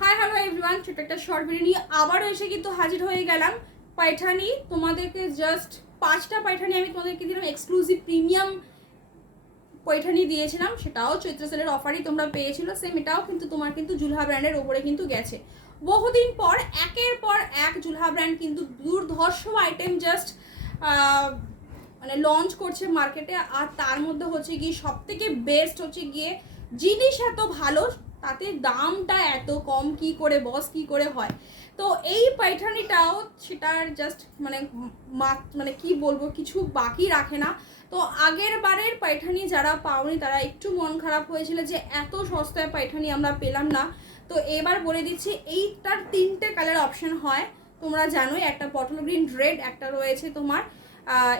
Hi hello everyone, ছোট্ট একটা short video নিয়ে আবারও এসে কিন্তু হাজির হয়ে গেলাম। পাইঠানি তোমাদেরকে জাস্ট 5টা পাইঠানি আমি তোমাদেরকে দিলাম, এক্সক্লুসিভ প্রিমিয়াম পৈঠানি দিয়েছিলাম, সেটাও চৈত্র সেলের অফারই তোমরা পেয়েছিল। সেম এটাও কিন্তু তোমার কিন্তু জুলহা ব্র্যান্ডের ওপরে কিন্তু গেছে। বহুদিন পর একের পর এক জুলহা ব্র্যান্ড কিন্তু দুর্ধর্ষ আইটেম জাস্ট মানে লঞ্চ করছে মার্কেটে। আর তার মধ্যে হচ্ছে গিয়ে সব থেকে বেস্ট হচ্ছে গিয়ে জিনিস এত ভালো, তাতে দামটা এত কম কি করে বস, কি করে হয়। তো এই পাইঠানিটাও সেটার জাস্ট মানে কি বলবো, কিছু বাকি রাখে না। তো আগের বারের পাইঠানি যারা পাওনি তারা একটু মন খারাপ হয়েছিল যে এত সস্তায় পাইঠানি আমরা পেলাম না। তো এবার বলে দিচ্ছি, এইটার 3টে কালার অপশন হয়, তোমরা জানোই। একটা বটল গ্রিন রেড, একটা রয়েছে তোমার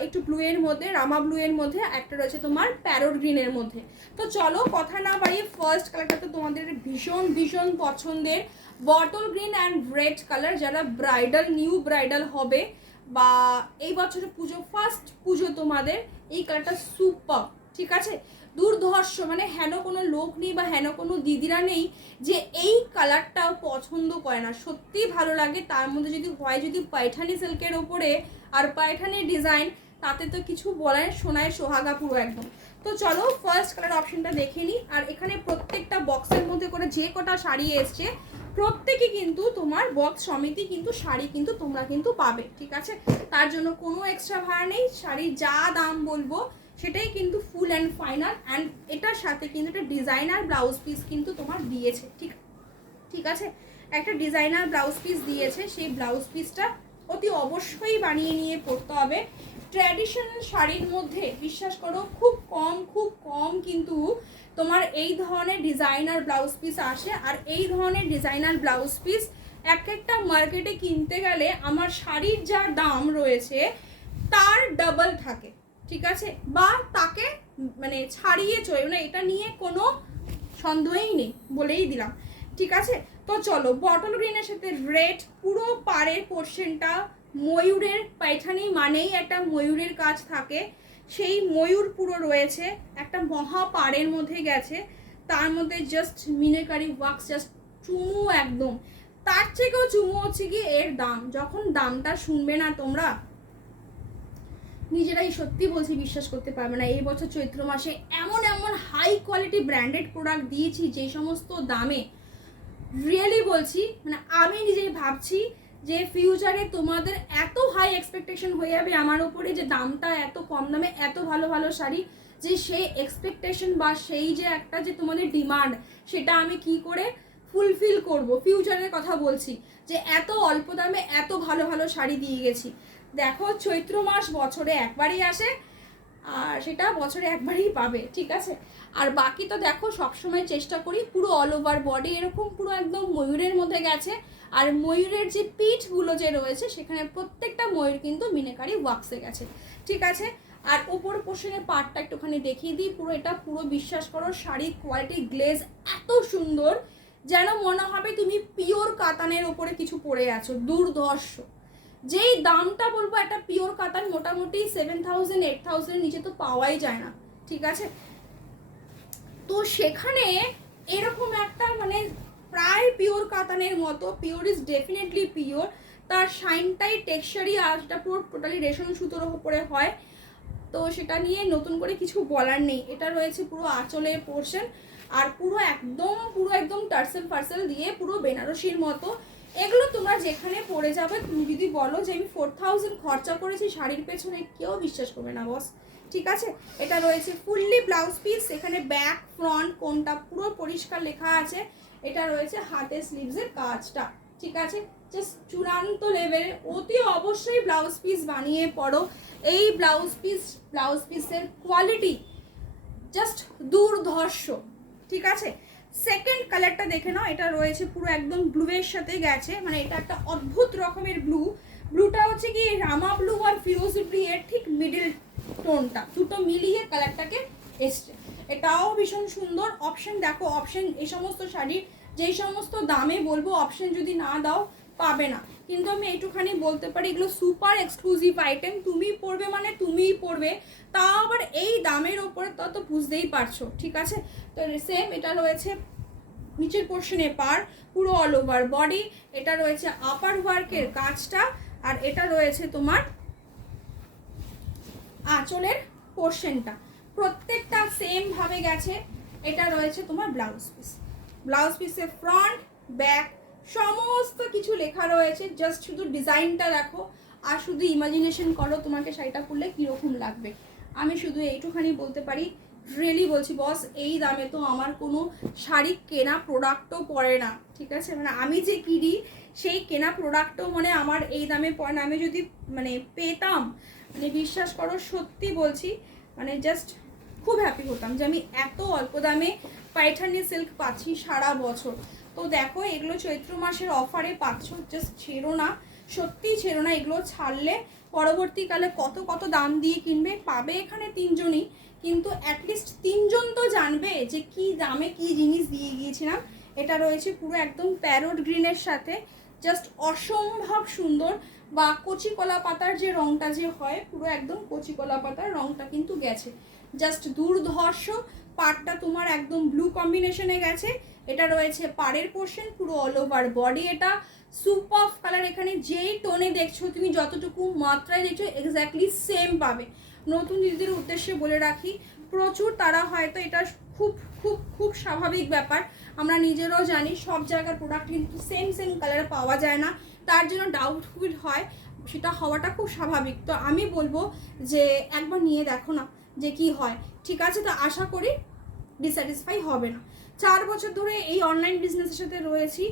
একটু ব্লু এর মধ্যে, রামা ব্লু এর মধ্যে, একটা রয়েছে তোমার প্যারোট গ্রিনের মধ্যে। তো চলো কথা না বাড়িয়ে ফার্স্ট কালারটা তো তোমাদের ভীষণ ভীষণ পছন্দের, bottle green and red colour. যারা ব্রাইডাল, নিউ ব্রাইডাল হবে বা এই বছরে পুজো, ফার্স্ট পুজো তোমাদের, এই কালারটা সুপার, ঠিক আছে। দুর্ধর্ষ, মানে হেন কোনো লোক নেই বা হেন কোনো দিদিরা নেই যে এই কালারটাও পছন্দ করে না। সত্যিই ভালো লাগে। তার মধ্যে যদি হয় যদি পাইঠানি সিল্কের ওপরে আর পাইঠানির ডিজাইন, তাতে তো কিছু বলার, সোনায় সোহাগা পুরো একদম। তো চলো ফার্স্ট কালার অপশনটা দেখে নিই। আর এখানে প্রত্যেকটা বক্সের মধ্যে করে যে কটা শাড়ি এসছে প্রত্যেকে কিন্তু তোমার বক্স সমিতি কিন্তু শাড়ি কিন্তু তোমরা কিন্তু পাবে, ঠিক আছে। তার জন্য কোনো এক্সট্রা ভাড়া নেই, শাড়ির যা দাম বলবো সেটাই কিন্তু ফুল অ্যান্ড ফাইনাল। অ্যান্ড এটার সাথে কিন্তু একটা ডিজাইনার ব্লাউজ পিস কিন্তু তোমার দিয়েছে, ঠিক আছে। একটা ডিজাইনার ব্লাউজ পিস দিয়েছে, সেই ব্লাউজ পিসটা অতি অবশ্যই বানিয়ে নিয়ে পরতে হবে। ট্র্যাডিশনাল শাড়ির মধ্যে বিশ্বাস করো খুব কম কিন্তু তোমার এই ধরনের ডিজাইনার ব্লাউজ পিস আসে। আর এই ধরনের ডিজাইনার ব্লাউজ পিস এক একটা মার্কেটে কিনতে গেলে আমার শাড়ির যা দাম রয়েছে তার ডাবল থাকে, ঠিক আছে, বা তাকে মানে ছাড়িয়ে চলে, মানে এটা নিয়ে কোনো সন্দেহই নেই, বলেই দিলাম, ঠিক আছে। তো চলো, বটল গ্রিনের সাথে রেড, পুরো পাড়ের পোর্শনটা ময়ূরের, পাইঠানি মানেই একটা ময়ূরের কাজ থাকে, সেই ময়ূর পুরো রয়েছে, একটা মহা পাড়ের মধ্যে গেছে। তার মধ্যে জাস্ট মিনাকারি ওয়ার্কস, জাস্ট চুমু একদম। তার থেকেও চুমু হচ্ছে কি এর দাম, যখন দামটা শুনবে না তোমরা নিজেরাই সত্যি বলছি বিশ্বাস করতে পারবে না। এই বছর চৈত্র মাসে এমন এমন হাই কোয়ালিটি ব্র্যান্ডেড প্রোডাক্ট দিয়েছি যে সমস্ত দামে, রিয়েলি বলছি, মানে আমি নিজেই ভাবছি যে ফিউচারে তোমাদের এত হাই এক্সপেকটেশন হয়ে যাবে আমার ওপরে, যে দামটা এত কম দামে এত ভালো ভালো শাড়ি, যে সেই এক্সপেকটেশন বা সেই যে একটা যে তোমাদের ডিমান্ড, সেটা আমি কি করে ফুলফিল করব। ফিউচারের কথা বলছি, যে এত অল্প দামে এত ভালো ভালো শাড়ি দিয়ে গেছি। দেখো, চৈত্র মাস বছরে একবারই আসে, আর সেটা বছরে একবারই পাবে, ঠিক আছে। আর বাকি তো দেখো সবসময় চেষ্টা করি পুরো অল ওভার বডি এরকম পুরো একদম ময়ূরের মধ্যে গেছে। আর ময়ূরের যে পিঠগুলো যে রয়েছে সেখানে প্রত্যেকটা ময়ূর কিন্তু মিনাকারি ওয়াক্সে গেছে, ঠিক আছে। আর ওপর পোর্শনের পার্টটা একটুখানি দেখিয়ে দিই, পুরো এটা পুরো বিশ্বাস করো শাড়ির কোয়ালিটি, গ্লেজ এত সুন্দর, যেন মনে হবে তুমি পিওর কাতানের ওপরে কিছু পরে আছো। দুর্ধর্ষ, যেই দামটা বলবো একটা পিওর কাতান মোটামুটি 7,000 8,000 নিচে তো পাওয়াই যায় না, ঠিক আছে। তো সেখানে এরকম একটা মানে প্রায় পিওর কাতানের মতো, পিওর ইজ ডেফিনেটলি পিওর, তার শাইনটাই টেক্সচারই আর সেটা পুরো টোটালি রেশম সুতোর উপরে হয়। তো সেটা নিয়ে নতুন করে কিছু বলার নেই। এটা রয়েছে পুরো আঁচলের পোর্শন, আর পুরো একদম টার্সেল ফার্সেল দিয়ে পুরো বেনারসির মতো। এগুলো তোমরা যেখানে পড়ে যাবে, তুমি যদি বলো যে আমি 4,000 খরচা করেছি শাড়ির পেছনে, কেউ বিশ্বাস করবে না বস, ঠিক আছে। এটা রয়েছে ফুললি ব্লাউজ পিস, এখানে ব্যাক ফ্রন্ট কোনটা পুরো পরিষ্কার লেখা আছে। এটা রয়েছে হাতের স্লিভসের কাজটা, ঠিক আছে, জাস্ট চূড়ান্ত লেভেলে। অতি অবশ্যই ব্লাউজ পিস বানিয়ে পড়ো। এই ব্লাউজ পিসের কোয়ালিটি জাস্ট দুর্ধর্ষ, ঠিক আছে। সেকেন্ড কালারটা দেখে নাও, এটা রয়েছে পুরো একদম ব্লু এর সাথে গেছে, মানে এটা একটা অদ্ভুত রকমের ব্লুটা হচ্ছে কি রামা ব্লু আর ফিরোজি ব্লু এর ঠিক মিডিল টোনটা, দুটো মিলিয়ে কালারটাকে এসছে। এটাও ভীষণ সুন্দর। অপশন দেখো, অপশন এই সমস্ত শাড়ির যেই সমস্ত দামে বলবো অপশন যদি না দাও পাবে না, কিন্তু আমি এইটুখানি বলতে পারি এগুলো সুপার এক্সক্লুসিভ আইটেম। তুমি পড়বে মানে তুমিই পড়বে, তাও আবার এই দামের ওপরে, তা তো বুঝতেই পারছো, ঠিক আছে। তো সেম এটা রয়েছে নিচের পোর্শনে পার, পুরো অল ওভার বডি। এটা রয়েছে আপার ওয়ার্কের কাজটা, আর এটা রয়েছে তোমার আঁচলের পোর্শনটা, প্রত্যেকটা সেম ভাবে গেছে। এটা রয়েছে তোমার ব্লাউজ পিস, ব্লাউজ পিসের ফ্রন্ট ব্যাক সমস্ত কিছু লেখা রয়েছে। জাস্ট শুধু ডিজাইনটা দেখো আর শুধু ইমাজিনেশন করো তোমাকে শাড়িটা পরলে কীরকম লাগবে। আমি শুধু এইটুখানি বলতে পারি, রিয়েলি বলছি বস, এই দামে তো আমার কোনো শাড়ি কেনা প্রোডাক্টও পড়ে না, ঠিক আছে? মানে আমি যে কিনি সেই কেনা প্রোডাক্টও মানে আমার এই দামে পড়ে না। আমি যদি মানে পেতাম, মানে বিশ্বাস করো সত্যি বলছি, মানে জাস্ট খুব হ্যাপি হতাম যে আমি এত অল্প দামে পাইঠানি সিল্ক পাচ্ছি সারা বছর। তো দেখো এগুলো চৈত্র মাসের অফারে পাচ্ছ, জাস্ট ছেড়ো না, সত্যিই ছেড়ো না। এগুলো ছাড়লে পরবর্তীকালে কত কত দাম দিয়ে কিনবে, পাবে এখানে তিনজনই, কিন্তু অ্যাটলিস্ট তিনজন তো জানবে যে কি দামে কি জিনিস দিয়ে গিয়েছিলাম। এটা রয়েছে পুরো একদম প্যারোট গ্রিনের সাথে, জাস্ট অসম্ভব সুন্দর। বা কচি কলা পাতার যে রংটা যে হয়, পুরো একদম কচি কলা পাতার রংটা কিন্তু গেছে, জাস্ট দুর্ধর্ষ। পাড়টা তোমার একদম ব্লু কম্বিনেশনে গেছে। এটা রয়েছে পাড়ের পোর্শন, পুরো অল ওভার বডি। এটা সুপার কালার, এখানে যেই টোনে দেখছো তুমি, যতটুকু মাত্রায় দেখছো এক্স্যাক্টলি সেম পাবে। নতুন দিদিদের উদ্দেশ্যে বলে রাখি, প্রচুর তারা হয়তো এটা খুব খুব খুব স্বাভাবিক ব্যাপার, আমরা নিজেরাও জানি সব জায়গার প্রোডাক্ট কিন্তু সেম সেম কালার পাওয়া যায় না, তার জন্য ডাউটফুল হয়, সেটা হওয়াটা খুব স্বাভাবিক। তো আমি বলবো যে একবার নিয়ে দেখো না যে কি হয়, ঠিক আছে? তো আশা করি ডিস্যাটিসফাই হবে না। 4 বছর ধরে এই অনলাইন বিজনেসের সাথে রয়েছি,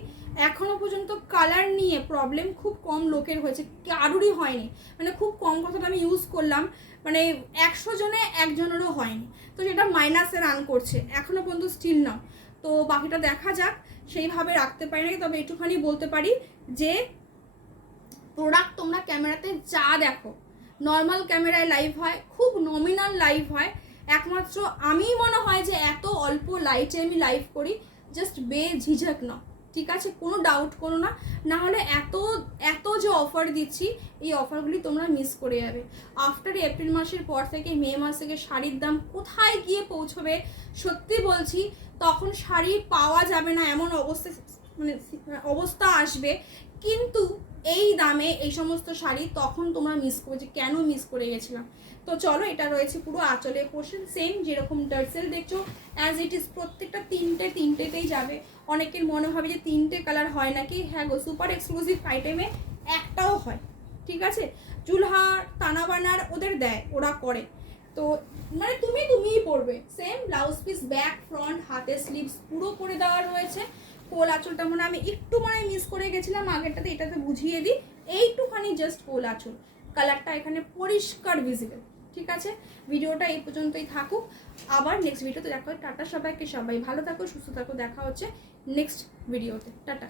এখনো পর্যন্ত কালার নিয়ে প্রবলেম খুব কম লোকের হয়েছে, কারুরই হয়নি। মানে খুব কম কথাটা আমি ইউজ করলাম, মানে 100 জনে একজনেরও হয়নি। তো সেটা মাইনাসে রান করছে এখনো পর্যন্ত, স্টিল নাও। তো বাকিটা দেখা যাক, সেইভাবে রাখতে পারি নাকি। তবে একটুখানি বলতে পারি যে প্রোডাক্ট তোমরা ক্যামেরাতে যা দেখো, নর্মাল ক্যামেরায় লাইভ হয়, খুব নমিনাল লাইভ হয়। একমাত্র আমি মনে হয় যে এত অল্প লাইটে আমি লাইভ করি, জাস্ট বেঝিঝক নাও, ঠিক আছে? কোনো ডাউট করো না, না হলে এত এত যে অফার দিচ্ছি, এই অফারগুলি তোমরা মিস করে যাবে। আফটার এপ্রিল মাসের পর থেকে মে মাস থেকে শাড়ির দাম কোথায় গিয়ে পৌঁছবে সত্যি বলছি, তখন শাড়ি পাওয়া যাবে না এমন অবস্থা, মানে অবস্থা আসবে। কিন্তু এই দামে এই সমস্ত শাড়ি তখন তোমরা মিস করবে, যে কেন মিস করে গেছিলাম। তো চলো, এটা রয়েছে পুরো আঁচলের পোর্শন, সেম যেরকম টার্সেল দেখছো অ্যাজ ইট ইজ, প্রত্যেকটা তিনটেতেই যাবে। অনেকের মনে হবে যে 3টে কালার হয় নাকি, হ্যাঁ গো, সুপার এক্সক্লুসিভ আইটেমে একটাও হয়, ঠিক আছে? চুলহার তানাবানার ওদের দেয়, ওরা করে। তো মানে তুমিই পরবে, same blouse piece, back front হাতের স্লিভস পুরো করে দেওয়া রয়েছে। কোল আঁচলটা মনে আমি একটু মিস করে গেছিলাম আগেরটাতে, এটাতে বুঝিয়ে দিই, এইটুখানি জাস্ট কোল আঁচল, কালারটা এখানে পরিষ্কার ভিজিবল, ঠিক আছে? ভিডিওটা এই পর্যন্তই থাকুক, আবার নেক্সট ভিডিওতে দেখা হয়। টাটা সবাইকে, সবাই ভালো থাকো, সুস্থ থাকো, দেখা হচ্ছে নেক্সট ভিডিওতে, টাটা।